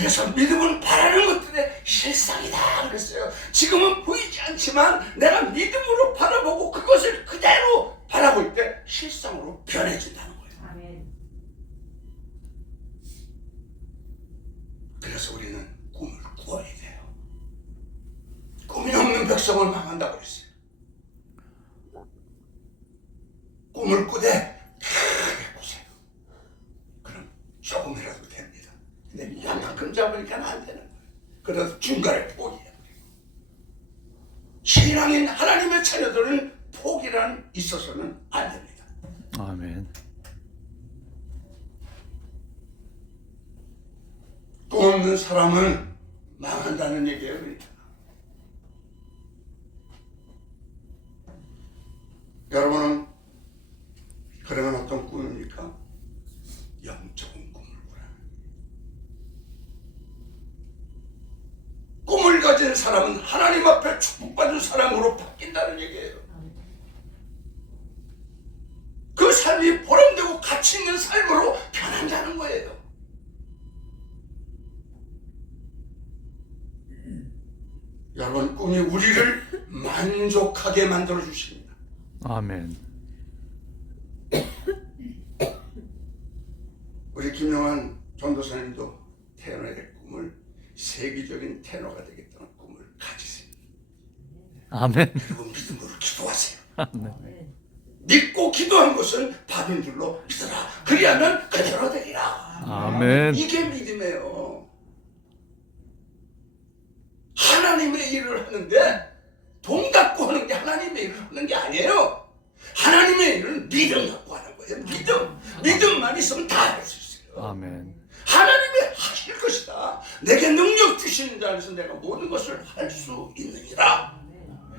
그래서 믿음은 바라는 것들의 실상이다 그랬어요. 지금은 보이지 않지만 내가 믿음으로 바라보고 그것을 그대로 바라볼 때 실상으로 변해진다는 거예요. 아멘. 그래서 우리는 꿈을 꾸어야 돼요. 꿈이 없는 백성을 망한다고 그랬어요. 꿈을 꾸되 크게 꾸세요. 그럼 조금이라도 됩니다. 근데 이만큼 잡으니까 안 되는 거예요. 그래서 중간에 포기해요. 신앙인 하나님의 자녀들은 포기란 있어서는 안 됩니다. 아멘. 꿈 없는 사람은 망한다는 얘기예요. 그러니까. 여러분은 그러면 어떤 꿈입니까? 영적인 꿈을 꾸라. 꿈을 가진 사람은 하나님 앞에 축복받은 사람으로 바뀐다는 얘기예요. 그 삶이 보람되고 가치 있는 삶으로 변한다는 거예요. 여러분, 꿈이 우리를 만족하게 만들어 주십니다. 아멘. 우리 김용환 전도사님도 테너의 꿈을 세계적인 테너가 되겠다는 꿈을 가지세요. 아멘. 그리고 믿음으로 기도하세요. 아멘. 믿고 기도한 것은 받은 줄로 믿어라. 그리하면 그대로 되리라. 아멘. 이게 믿음이에요. 하나님의 일을 하는데 돈 갖고 하는 게 하나님의 일을 하는 게 아니에요. 하나님의 일은 믿음 갖고 하는 거예요. 믿음만 있으면 다 할 수 있어요. 아멘. 하나님이 하실 것이다. 내게 능력 주시는 자 안에서 내가 모든 것을 할 수 있느니라.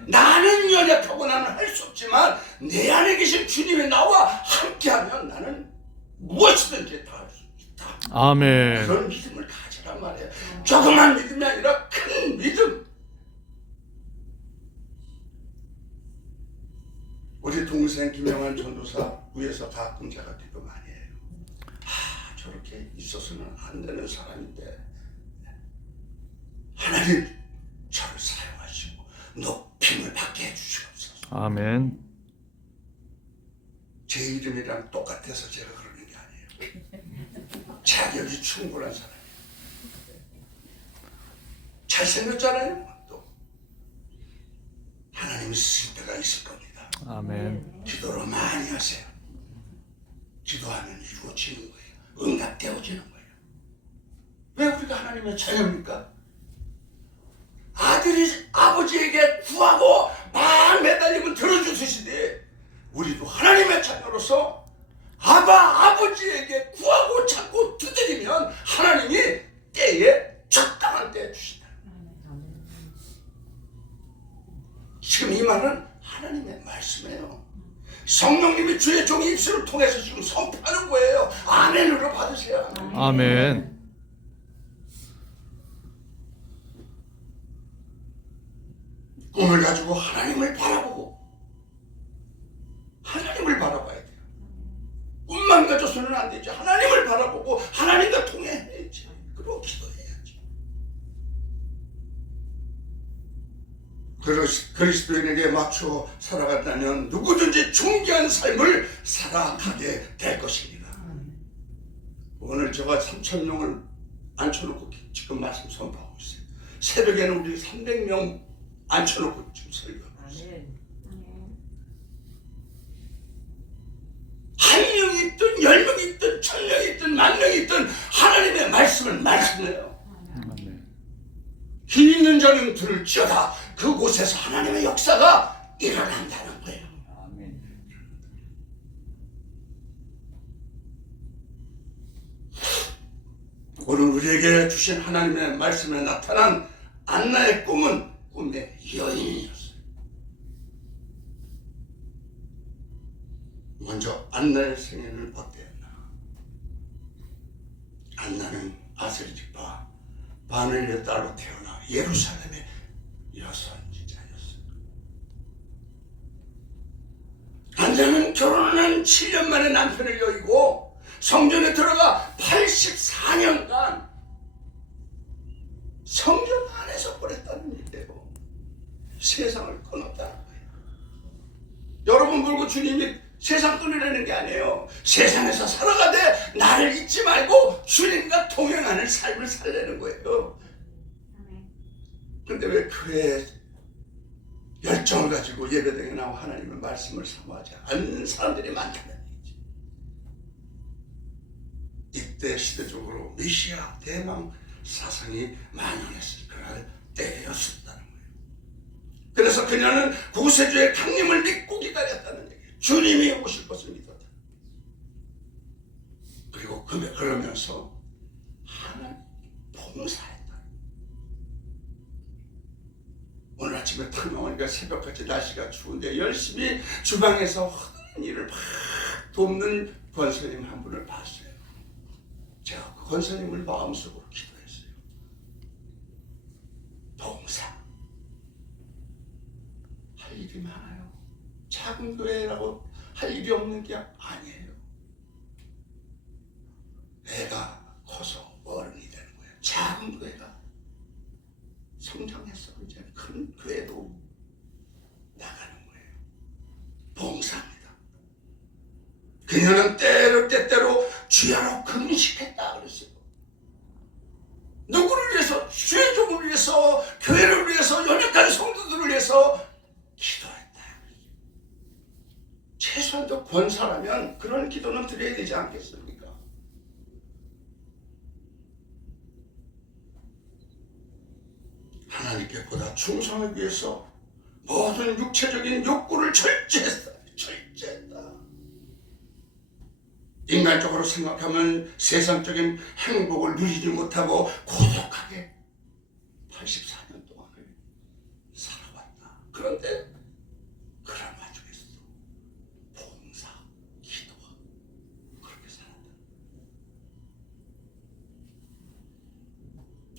나는 연약하고 나는 할 수 없지만 내 안에 계신 주님이 나와 함께하면 나는 무엇이든지 다 할 수 있다. 아멘. 그런 믿음을 가지란 말이에요. 조그만 믿음이 아니라 큰 믿음. 우리 동생 김영환 전도사 위에서 가끔 제가 기도 많이 해요. 저렇게 있어서는 안 되는 사람인데 하나님 저를 사용하시고 높임을 받게 해주시옵소서. 아멘. 제 이름이랑 똑같아서 제가 그러는 게 아니에요. 자격이 충분한 사람이에요. 잘생겼잖아요. 또 하나님이 쓰실 때가 있을 겁니다. 아멘. 기도를 많이 하세요. 기도하면 이루어지는 거예요. 응답되어지는 거예요. 왜 우리가 하나님의 자녀입니까? 아들이 아버지에게 구하고 막 매달리면 들어주시니 우리도 하나님의 자녀로서 아버지에게 구하고 찾고 두드리면 하나님이 때에 적당한 때에 주신다. 지금 이 말은 하나님의 말씀이에요. 성령님이 주의 종의 입술을 통해서 지금 선포하는 거예요. 아멘으로 받으세요. 아멘. 꿈을 가지고 하나님을 바라보고 하나님을 바라봐야 돼요. 꿈만 가져서는 안 되죠. 하나님을 바라보고 하나님과 통해야지. 그리고 기도해야지. 그리스도인에게 맞춰 살아간다면 누구든지 존귀한 삶을 살아가게 될 것입니다. 오늘 제가 3,000명을 앉혀놓고 지금 말씀 선포하고 있어요. 새벽에는 우리 300명 앉혀놓고 지금 설교하고 있어요. 한 명이 있든 10명이 있든 1,000명이 있든 10,000명이 있든 하나님의 말씀을 말씀해요. 아멘. 힘 있는 자는 들을지어다. 그곳에서 하나님의 역사가 일어난다는 거예요. 오늘 우리에게 주신 하나님의 말씀에 나타난 안나의 꿈은 꿈의 여인이었어요. 먼저 안나의 생애는 어땠나? 안나는 아셀 지파 바누엘의 딸로 태어나 예루살렘의 여선지자였어요. 안나는 결혼한 7년 만에 남편을 여의고 성전에 들어가 84년간 세상을 끊었다는 거예요. 여러분 보고 주님이 세상 끊으려는 게 아니에요. 세상에서 살아가되 나를 잊지 말고 주님과 동행하는 삶을 살려는 거예요. 그런데 왜 교회에 열정을 가지고 예배당에 나와 하나님의 말씀을 사모하지 않는 사람들이 많다는 얘기죠. 이때 시대적으로 메시아 대망 사상이 만연했을 그럴 때였었다는 거예요. 그래서 그녀는 구세주의 강림을 믿고 기다렸다는 얘기예요. 주님이 오실 것을 믿었다. 그리고 그러면서 하나님 봉사했다. 오늘 아침에 탁 나오니까 새벽같이 날씨가 추운데 열심히 주방에서 하는 일을 막 돕는 권사님 한 분을 봤어요. 제가 그 권사님을 마음속으로 기도했어요. 봉사. 할 일이 많아요. 작은 교회라고 할 일이 없는 게 아니에요. 애가 커서 어른이 되는 거예요. 작은 교회가 성장해서 이제 큰 교회로 나가는 거예요. 봉사입니다. 그녀는 때때로 주야로 금식했다 그랬어요. 누구를 위해서? 죄종을 위해서, 교회를 위해서, 연약한 성도들을 위해서 기도했다. 최소한도 권사라면 그런 기도는 드려야 되지 않겠습니까? 하나님께 보다 충성하기 위해서 모든 육체적인 욕구를 절제했다. 인간적으로 생각하면 세상적인 행복을 누리지 못하고 고독하게 84년 동안을 살아왔다. 그런데 그런 와중에서도 봉사, 기도와 그렇게 살았다.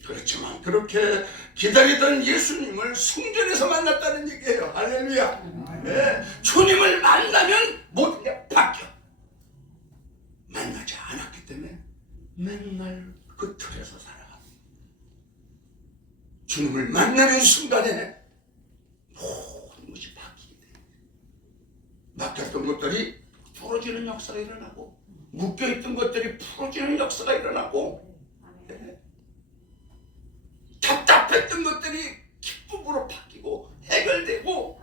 그렇지만 그렇게 기다리던 예수님을 성전에서 만났다는 얘기예요. 할렐루야. 네. 주님을 만나면 모든 게 바뀌어. 만나지 않았기 때문에 맨날 그 틀에서 살아갑니다. 주님을 만나는 순간에 모든 것이 바뀌게 됩니다. 막혔던 것들이 풀어지는 역사가 일어나고 묶여있던 것들이 풀어지는 역사가 일어나고 답답했던 것들이 기쁨으로 바뀌고 해결되고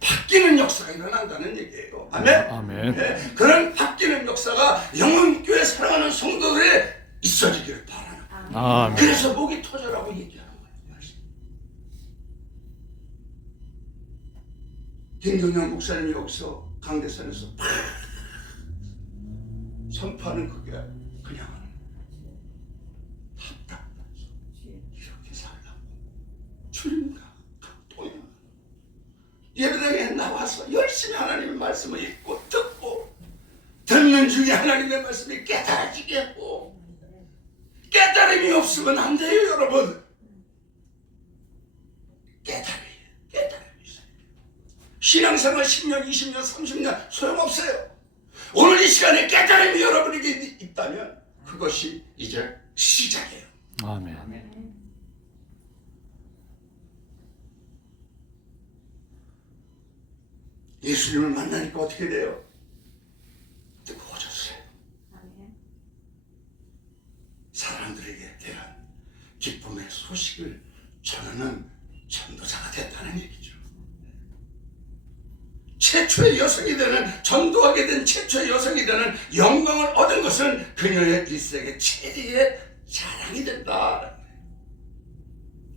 바뀌는 역사가 일어난다는 얘기예요. 아멘. 아멘. 그런 바뀌는 역사가 영혼교회 사랑하는 성도들에 있어지기를 바라는 거예요. 아멘. 그래서 목이 터져라고 얘기하는 거예요. 김경영 목사님이 여기서 강대산에서 선포하는 그게 그냥 답답해서 이렇게 살라고 주님과 동행 예배당에 나와서 열심히 하나님의 말씀을 읽고 듣고 듣는 중에 하나님의 말씀이 깨달아지게 하고 깨달음이 없으면 안 돼요. 여러분 깨달음이 있어요. 신앙생활 10년 20년 30년 소용없어요. 오늘 이 시간에 깨달음이 여러분에게 있다면 그것이 이제 시작이에요. 아멘. 예수님을 만나니까 어떻게 돼요? 뜨거워졌어요. 사람들에게 대한 기쁨의 소식을 전하는 전도자가 됐다는 얘기죠. 최초의 여성이 되는, 전도하게 된 최초의 여성이 되는 영광을 얻은 것은 그녀의 일생의 최대의 자랑이 된다.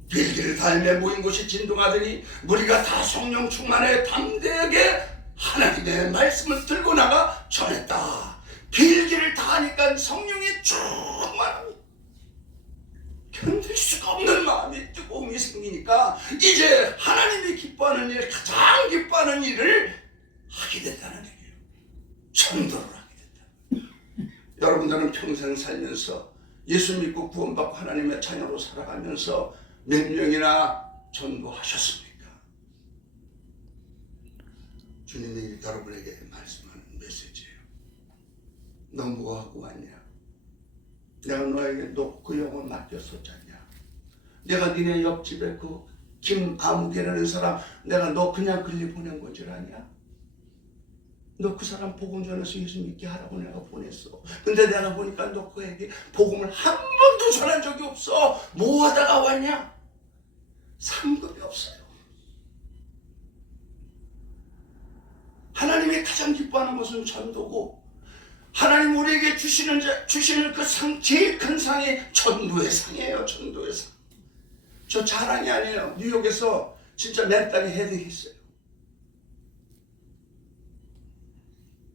빌기를 달며 모인 곳이 진동하더니 무리가 다 성령 충만해 담대하게 하나님의 말씀을 들고 나가 전했다. 빌기를 다 하니까 성령이 충만합니다. 견딜 수가 없는 마음이 뜨거움이 생기니까 이제 하나님이 기뻐하는 일, 가장 기뻐하는 일을 하게 된다는 얘기예요. 전도를 하게 된다. 여러분들은 평생 살면서 예수 믿고 구원받고 하나님의 자녀로 살아가면서 몇 명이나 전도하셨습니까? 주님이 여러분에게 말씀하는 메시지예요. 너 뭐하고 왔냐? 내가 너에게 그 영혼 맡겼었잖냐? 내가 니네 옆집에 그 김아무개라는 사람, 내가 너 그냥 글리 보낸 건 줄 아냐? 너 그 사람 복음 전해서 예수 믿게 하라고 내가 보냈어. 근데 내가 보니까 너 그에게 복음을 한 번도 전한 적이 없어. 뭐 하다가 왔냐? 상급이 없어요. 하나님이 가장 기뻐하는 것은 전도고, 하나님 우리에게 주시는 그 상, 제일 큰 상이 전도의 상이에요. 전도의 상. 저 자랑이 아니에요. 뉴욕에서 진짜 내 딸이 헤딩했어요.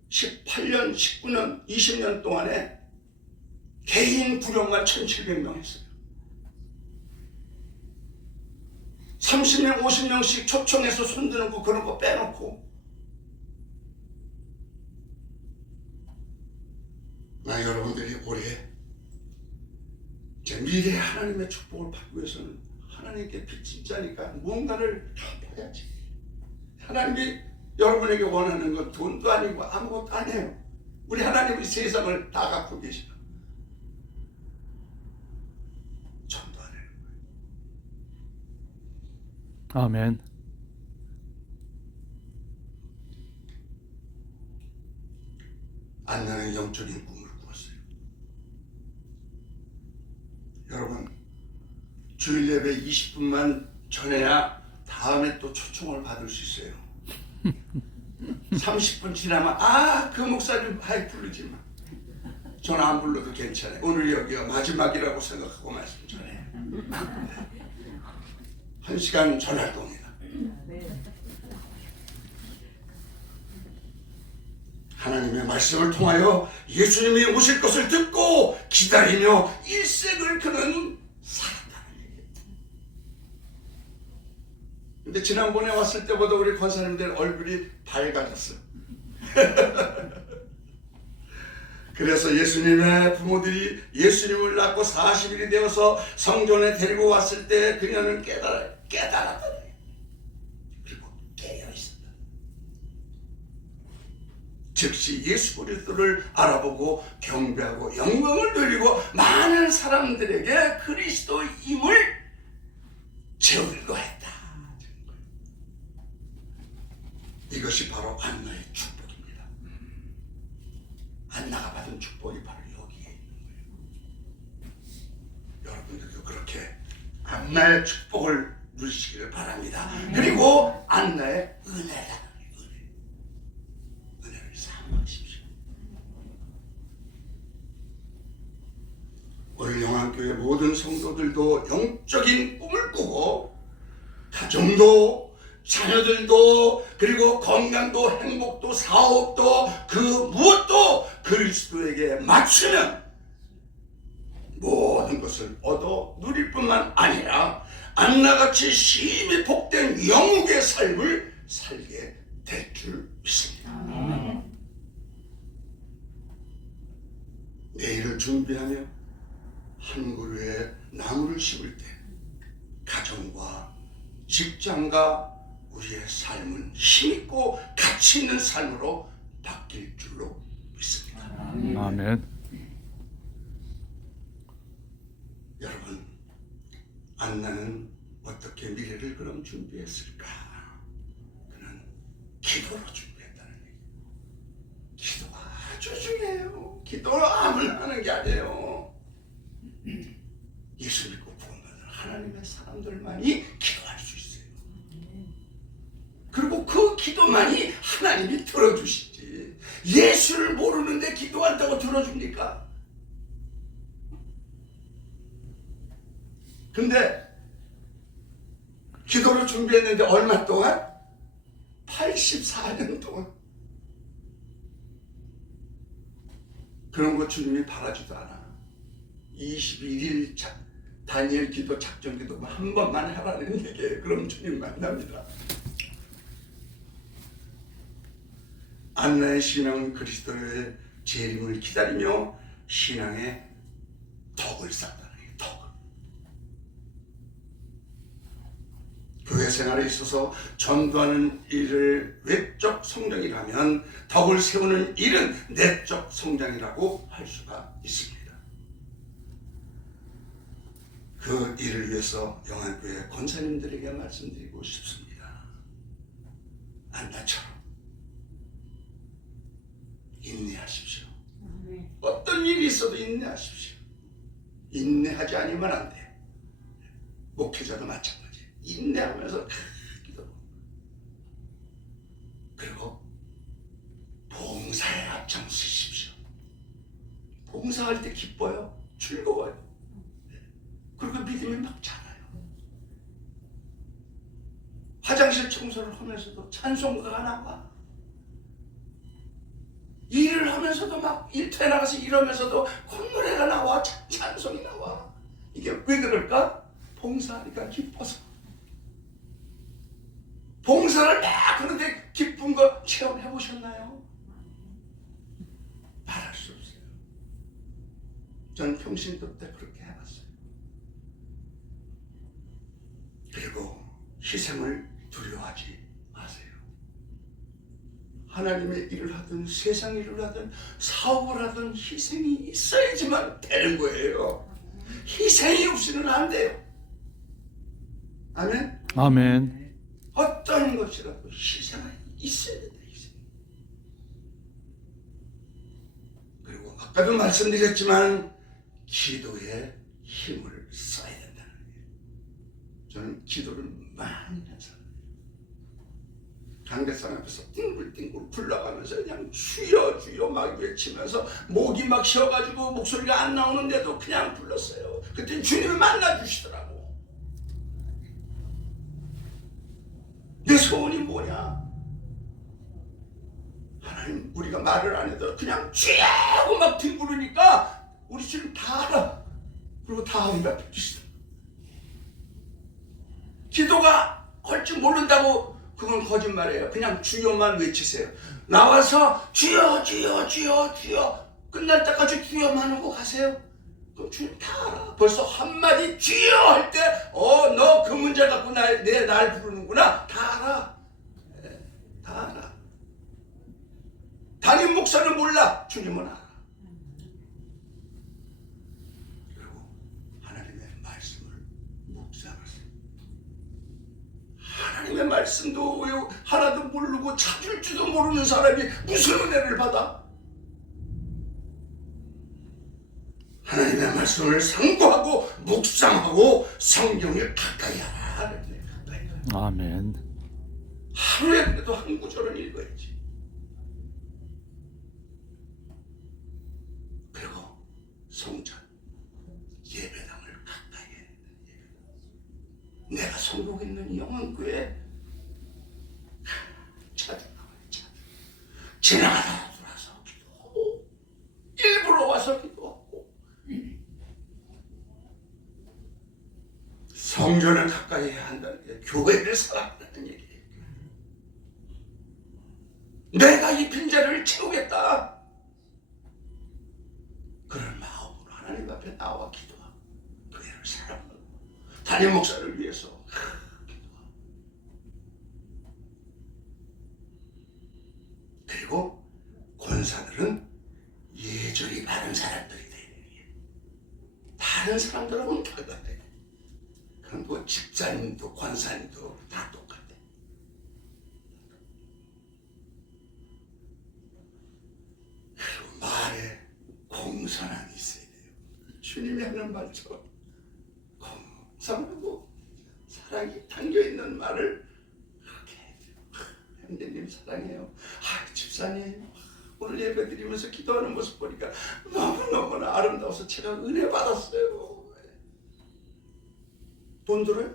18년, 19년, 20년 동안에 개인 구령만 1,700명 했어요. 30명, 50명씩 초청해서 손드는 거 그런 거 빼놓고. 나 여러분들이 올해 제 미래의 하나님의 축복을 받기 위해서는 하나님께 빚진자니까 뭔가를 갚아야지. 하나님이 여러분에게 원하는 건 돈도 아니고 아무것도 아니에요. 우리 하나님이 세상을 다 갖고 계시다. 전도 안 하는 거예요. 아멘. 안나는 영적인 꿈을 꾸었어요. 여러분, 주일 예배 20분만 전해야 다음에 또 초청을 받을 수 있어요. 30분 지나면 그 목사님 부르지 마. 저는 안 불러도 괜찮아요. 오늘 여기가 마지막이라고 생각하고 말씀 전해요. 1시간 전할겁니다. 하나님의 말씀을 통하여 예수님이 오실 것을 듣고 기다리며 일생을 그는 살았다는 얘기예요. 근데 지난번에 왔을 때보다 우리 권사님들 얼굴이 밝아졌어요. 그래서 예수님의 부모들이 예수님을 낳고 40일이 되어서 성전에 데리고 왔을 때 그녀는 깨달았다. 그리고 깨어있었다. 즉시 예수 그리스도를 알아보고 경배하고 영광을 돌리고 많은 사람들에게 그리스도임을 증거했다. 이것이 바로 안나의 축복입니다. 안나가 받은 축복이 바로 여기에 있는 거예요. 여러분들도 그렇게 안나의 축복을 누리시기를 바랍니다. 그리고 안나의 은혜다. 은혜를 사모하십시오. 오늘 영안교회 모든 성도들도 영적인 꿈을 꾸고 가정도 자녀들도 그리고 건강도 행복도 사업도 그 무엇도 그리스도에게 맞추는 모든 것을 얻어 누릴 뿐만 아니라 안나같이 심히 복된 영웅의 삶을 살게 될 줄 믿습니다. 내일을 준비하며 한 그루의 나무를 심을 때 가정과 직장과 우리의 삶은 힘있고 가치 있는 삶으로 바뀔 줄로 믿습니다. 아멘. 여러분, 안나는 어떻게 미래를 그럼 준비했을까? 그는 기도로 준비했다는 얘기예요. 기도가 아주 중요해요. 기도로 암을 하는 게 아니에요. 예수 믿고 구원받는 하나님의 사람들만이 기도할 수 있어요. 그리고 그 기도만이 하나님이 들어주시지. 예수를 모르는데 기도한다고 들어줍니까? 근데 기도를 준비했는데 얼마 동안? 84년 동안. 그런 거 주님이 바라지도 않아. 21일 다니엘 기도 작전 기도 한 번만 해라는 얘기예요. 그럼 주님 만납니다. 안나의 신앙은 그리스도의 재림을 기다리며 신앙의 덕을 쌓다는 게 덕. 교회 생활에 있어서 전도하는 일을 외적 성장이라면 덕을 세우는 일은 내적 성장이라고 할 수가 있습니다. 그 일을 위해서 영안교회 권사님들에게 말씀드리고 싶습니다. 안나처럼 인내하십시오. 어떤 일이 있어도 인내하십시오. 인내하지 않으면 안 돼요. 목회자도 마찬가지예요. 인내하면서 기도. 그리고 봉사에 앞장서십시오. 봉사할 때 기뻐요. 즐거워요. 그리고 믿음이 막 자라요. 화장실 청소를 하면서도 찬송가가 나와. 일을 하면서도 막 일터에 나가서 일하면서도 콧노래가 나와. 찬송이 나와. 이게 왜 그럴까? 봉사하니까 기뻐서. 봉사를 막 하는데 기쁜 거 체험해 보셨나요? 말할 수 없어요. 전 평신도 때 그렇게 해봤어요. 그리고 희생을 두려워하지 마세요. 하나님의 일을 하든 세상 일을 하든 사업을 하든 희생이 있어야지만 되는 거예요. 희생이 없이는 안 돼요. 아멘? 아멘. 어떤 것이라도 희생이 있어야 된다. 희생. 그리고 아까도 말씀드렸지만 기도에 힘을 써야 된다는 거예요. 저는 기도를 많이 한 사람이에요. 강대상 앞에서 띵글띵글 굴러가면서 그냥 주여 주여 막 외치면서 목이 막 쉬어가지고 목소리가 안 나오는데도 그냥 불렀어요. 그때 주님을 만나주시더라고. 내 소원이 뭐냐? 하나님, 우리가 말을 안 해도 그냥 주여 하고 막 뒹구르니까 우리 주님 다 알아. 그리고 다 응답해 주시더라. 기도가 할 줄 모른다고 그건 거짓말이에요. 그냥 주여만 외치세요. 나와서 주여 주여 주여 주여 끝날 때까지 주여만 하고 가세요. 그럼 주님 다 알아. 벌써 한마디 주여 할 때 너 그 문제 갖고 날 부르는구나. 다 알아. 네, 다 알아. 담임 목사는 몰라. 주님은 알아. 그리고 하나님의 말씀을 묵상하세요. 하나님의 말씀도 하나도 모르고 찾을 줄도 모르는 사람이 무슨 은혜를 받아? 하나님의 말씀을 상고하고 묵상하고 성경을 가까이 하라. 가까이 하라. 아멘. 하루에 그래도 한 구절은 읽어야지. 그리고 성전, 예배당을 가까이 해야 된다. 내가 성국 있는 영안교회 찾아나와요. 지나가다 돌아서 기도하고 일부러 와서 기도하고 성전을 가까이 해야 한다는 게 교회를 사랑한다는 얘기예요. 내가 이 빈자리를 채우겠다. 그런 마음으로 하나님 앞에 나와 기도하고 교회를 사랑하고 담임 목사를 위해서 기도하고 그리고 권사들은 예절이 바른 사람들이 되는 거예요. 다른 사람들하고는 달라야 돼. 그럼 뭐 집사님도 권사님도 다 똑같아. 그리고 말에 공손함이 있어야 돼요. 주님이 하는 말처럼 공손하고 사랑이 담겨있는 말을 그렇게 해야 돼요. 형제님 사랑해요. 집사님 오늘 예배 드리면서 기도하는 모습 보니까 너무너무나 아름다워서 제가 은혜 받았어요. 돈 들어요?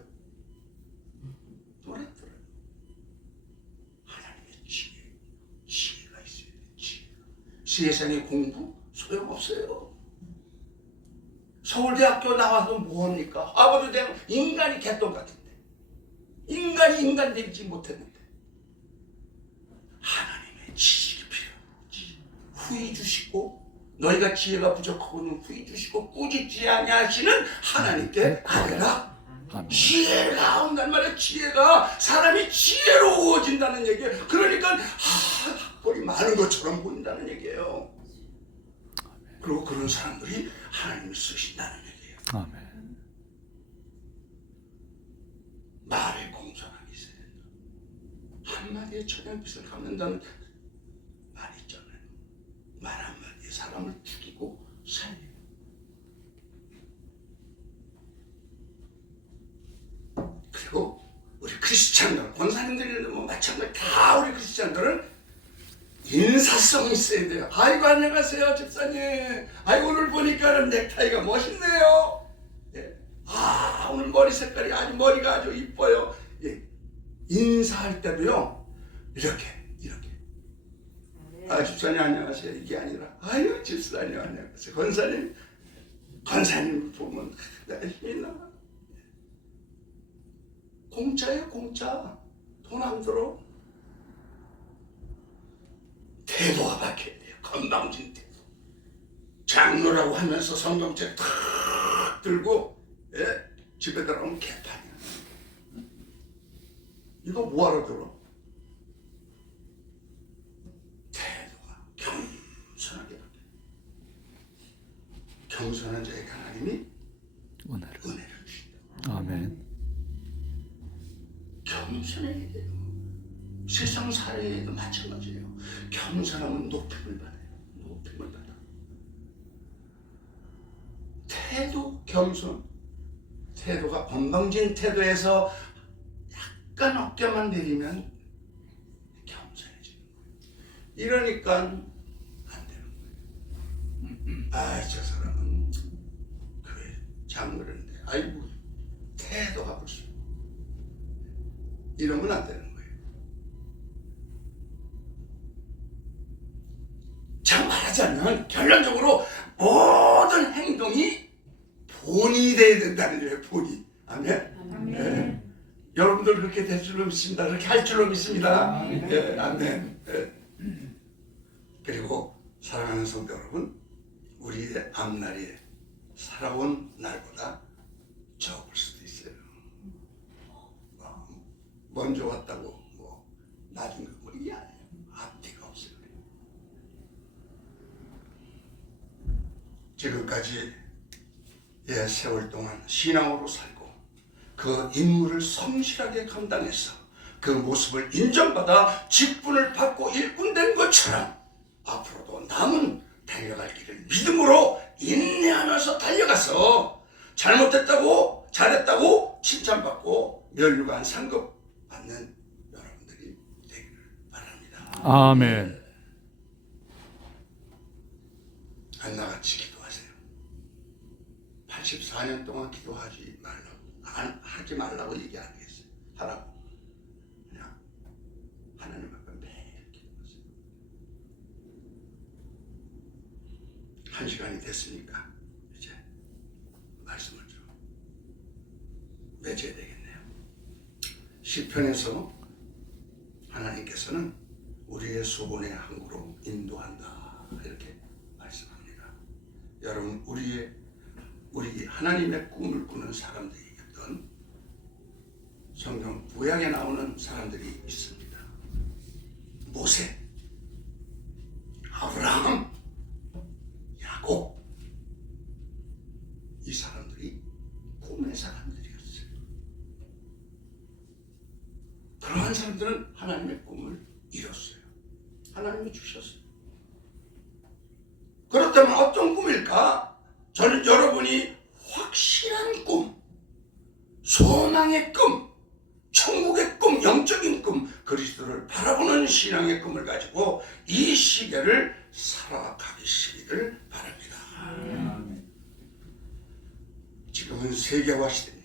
돈 안 들어요. 하나님의 지혜가 있어야 돼요. 지혜가. 세상의 공부 소용없어요. 서울대학교 나와서 뭐합니까? 하버드 대학 인간이 개똥 같은데 인간이 인간 되지 못했는데 하나님의 지식이 필요하지. 후히 주시고 너희가 지혜가 부족하고는 후히 주시고 꾸짖지 아니하시는 하나님께 아뢰라. 지혜가 온단 말이야. 지혜가 사람이 지혜로워진다는 얘기예요. 그러니까 학벌이 많은 것처럼 보인다는 얘기예요. 그리고 그런 사람들이 하나님을 쓰신다는 얘기예요. 아멘. 겸손하게 있어야 된다. 한마디에 천냥빚을 갚는다는 말 있잖아요. 말 한마디에 사람을 죽이고 살리고. 그리고 우리 크리스찬들, 권사님들이 뭐 마찬가지, 다 우리 크리스찬들은 인사성이 있어야 돼요. 아이고 안녕하세요 집사님. 아이고 오늘 보니까 넥타이가 멋있네요. 예. 아 오늘 머리 색깔이 아주 머리가 아주 이뻐요. 예. 인사할 때도요 이렇게 아 집사님 안녕하세요 이게 아니라 아유 집사님 안녕하세요. 권사님 보면 내가 힘이 나. 공짜예요 공짜. 돈 안 들어. 태도가 바뀌어야 돼요. 건방진 태도. 장로라고 하면서 성경책 탁 들고 예? 집에 들어가면 개판이야. 이거 뭐하러 들어? 태도가 겸손하게 바뀌어요. 겸손한 자에게 하나님이 은혜를 주신다. 아멘. 겸손해야 돼요. 세상 사회에도 마찬가지예요. 겸손하면 높임을 받아요. 높임을 받아. 태도 겸손. 태도가 건방진 태도에서 약간 어깨만 내리면 겸손해지는 거예요. 이러니까 안 되는 거예요. 아, 저 사람은 교회 장로인데 아이고 태도가 불쌍해. 이러면 안 되는 거예요. 자 말하자면 결론적으로 모든 행동이 본이 돼야 된다는 거예요. 본이. 아멘. 네. 여러분들 그렇게 될 줄로 믿습니다. 그렇게 할 줄로 믿습니다. 네, 아멘. 네. 그리고 사랑하는 성도 여러분, 우리의 앞날이 살아온 날보다 적을 수도 있어요. 먼저 왔다고 뭐 나중 거 이게 아니에요. 앞뒤가 없어요. 지금까지 세월 동안 신앙으로 살고 그 임무를 성실하게 감당해서 그 모습을 인정받아 직분을 받고 일꾼된 것처럼 앞으로도 남은 달려갈 길을 믿음으로 인내하면서 달려가서 잘못됐다고 잘했다고 칭찬받고 면류관 상급 받는 여러분들이 되기를 바랍니다. 아멘. 한나같이 기도하세요. 84년 동안 기도하지 말라고 하지 말라고 얘기 안 하겠어요. 하라고. 그냥 하나님 앞에 매일 기도하세요. 1시간이 됐으니까 이제 말씀을 좀 맺어야 되겠네요. 시편에서 하나님께서는 우리의 소원의 항구로 인도한다 이렇게 말씀합니다. 여러분 우리 하나님의 꿈을 꾸는 사람들이었던 성경 구약에 나오는 사람들이 있습니다. 모세, 아브라함, 야곱, 이 사람들이 꿈의 사람들이었어요. 그러한 사람들은 하나님의 꿈을 이뤘어요. 하나님이 주셨어요. 그렇다면 어떤 꿈일까? 저는 여러분이 확실한 꿈, 소망의 꿈, 천국의 꿈, 영적인 꿈, 그리스도를 바라보는 신앙의 꿈을 가지고 이 시대를 살아가시기를 바랍니다. 지금은 세계화 시대입니다.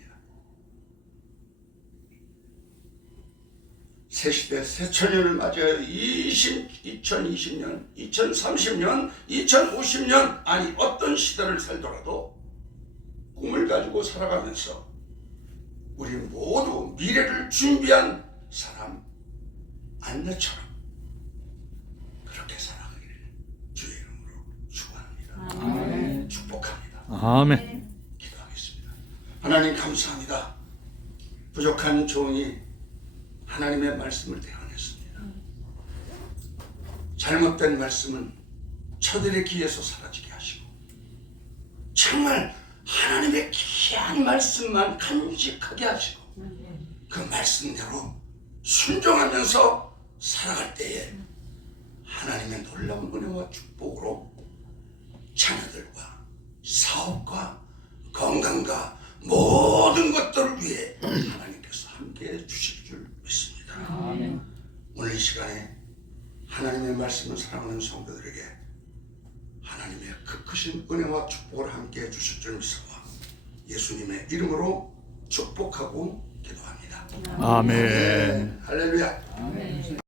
새 시대, 새 천년을 맞이하여 2020년, 2030년, 2050년 아니 어떤 시대를 살더라도 꿈을 가지고 살아가면서 우리 모두 미래를 준비한 사람 안나처럼 그렇게 살아가기를 주의 이름으로 축원합니다. 아멘. 축복합니다. 아멘. 기도하겠습니다. 하나님 감사합니다. 부족한 종이 하나님의 말씀을 대언했습니다. 잘못된 말씀은 저들의 귀에서 사라지게 하시고 정말 하나님의 귀한 말씀만 간직하게 하시고 그 말씀대로 순종하면서 살아갈 때에 하나님의 놀라운 은혜와 축복으로 자녀들과 사업과 건강과 모든 것들을 위해 하나님께서 함께해 주실 줄 믿습니다. 오늘 이 시간에 하나님의 말씀을 사랑하는 성도들에게 하나님의 그 크신 은혜와 축복을 함께해 주실 줄 믿사와 예수님의 이름으로 축복하고 기도합니다. 아멘. 할렐루야.